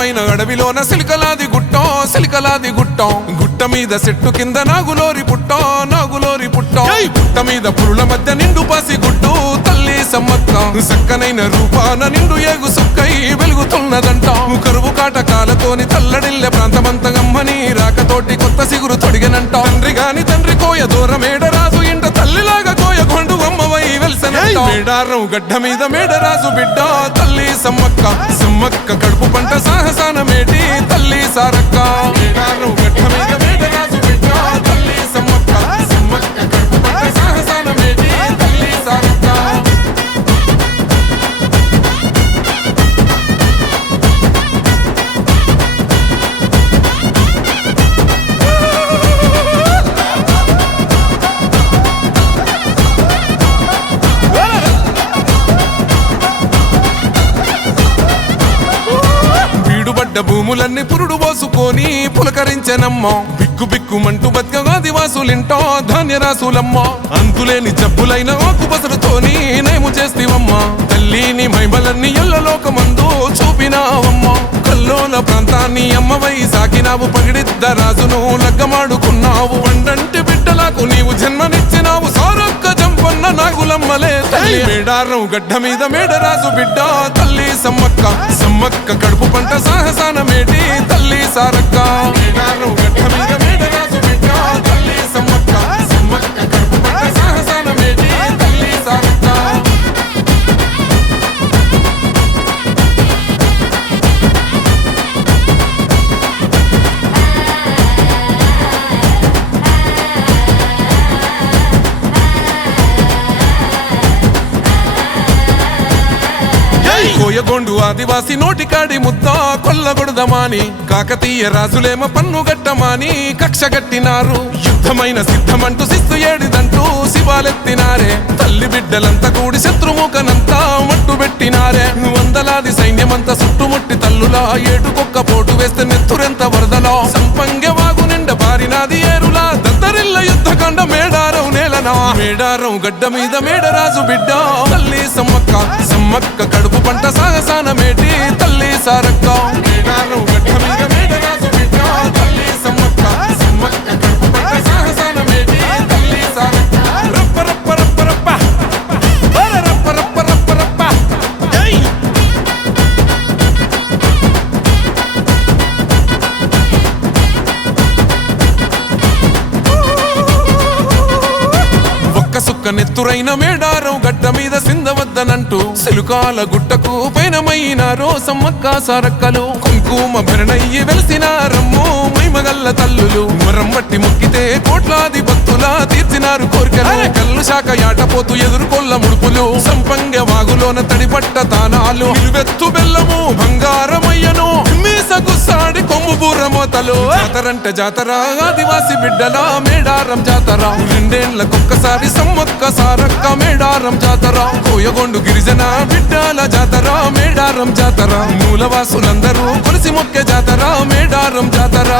అందమైన అడవిలోన సిలికలాది గుట్టం గుట్ట మీద చెట్టు కింద నాగులోరి పుట్టం పుట్ట మీద పురుల మధ్య నిండు పాసి గుట్టు తల్లి సమ్మక్క సక్కనైన రూపాన నిండు ఏగు సుక్కై వెలుగుతున్నదంట కరువు కాటకాలతోని తల్లడిల్లె ప్రాంతమంతగమ్మని రాకతోటి కొత్త సిగురు తొడిగనంట తండ్రి కోయ దూరమేడరాజు ఇంట తల్లిలాగా కోయ కొండు అమ్మవై వెల్సనంట మేడారం గడ్డ మీద మేడరాజు బిడ్డ తల్లి సమ్మక్క కడుపు పంట సాహసాన మేటి తల్లి సారక్క మేడారం గడ్డ మీద మేడరాజు బిడ్డ తల్లి సమ్మక్క కడుపు పంట సాహసాన మేటి తల్లి సారక్క భూములన్నీ పురుడు పోసుకొని పులకరించెనమ్మా బిక్కుమంటూ బతుకగా ఆదివాసులింటో ధాన్యరాసులమ్మా అంతులేని జబ్బులైన ఆకుబసరుతోని నయము చేస్తేవమ్మా తల్లిని మైమలన్నీ ఎల్లలోకమందు చూపినావమ్మా కల్లోల ప్రాంతాన్ని అమ్మవై సాకినావు పగిడిద్ద రాజును లగ్గమాడుకున్నావు వండంటి బిడ్డలకు నీవు జన్మనిచ్చినావు సారక్క జంపన్న నాగులమ్మలే తల్లి మేడారం గడ్డ మీద మేడరాజు బిడ్డ తల్లి సమ్మక్క కడుపు పంట సాహసాన మేటి తల్లి సారక్క మేడారం గడ్డ మీద మేడరాజు బిడ్డ తల్లి సమ్మక్క కడుపు పంట సాహసాన మేటి తల్లి సారక్క కోయగొండు ఆదివాసి నోటికాడి ముద్ద కొల్లగొడదమాని కాకతీయ రాజులేమ పన్ను గట్టమాని కక్ష గట్టినారు యుద్ధమైన సిద్ధమంటూ శిస్తు ఏడిదంటూ శివాలెత్తినారే తల్లి బిడ్డలంతా కూడి శత్రుముఖనంతా మట్టు పెట్టినారే వందలాది సైన్యమంతా చుట్టుముట్టి తల్లులా ఏటుకొక్క పోటు వేస్తే నెత్తురెంత వరదలో సంపంగె వాగు నిండ బారినాది ఏరులా దద్దరిల్ల యుద్ధకాండ మేడారం నేలనా మేడారం గడ్డ మీద మేడరాజు బిడ్డ తల్లి సమ్మక్క కడుపు పంట సాహసాన మేటి తల్లి సారక్క మేడారం గడ్డ మీద మేడరాజు బిడ్డ తల్లి సమ్మక్క కడుపు పంట సాహసాన మేటి తల్లి సారక్క రప్ప రప్ప రప్ప రప్ప రప్ప రప్ప రప్ప రప్ప సుక్క నెత్తురైన మేడారం గడ్డ మీద సిందవద్దనంటూ సిలుకాల గుట్టకు పైనమైనారో సమ్మక్క సారక్కలు కుంకుమ భరణయ్యి వెలిసినారమ్మో మైమగల్ల తల్లులు మరంబట్టి మొక్కితే కోట్లాది భక్తులా తీర్చినారు కోరికలు కల్లు శాఖ యాటపోతూ ఎదుర్కొల్ల ముడుపులు సంపంగె వాగులోన తడిపట్ట తానాలు నిలువెత్తు బెల్లము బంగారమయ్యను మీసగుసాడి కొమ్ము బూరమోతలు జాతరంటే జాతర ఆదివాసి బిడ్డల మేడారం జాతర రెండేళ్లకొక్కసారి సమ్మక్క సారక్క మేడారం జాతర కోయగొండు గిరిజన బిడ్డల జాతర మేడారం జాతర మూలవాసులందరూ కొలిసి మొక్కే జాతర మేడారం జాతర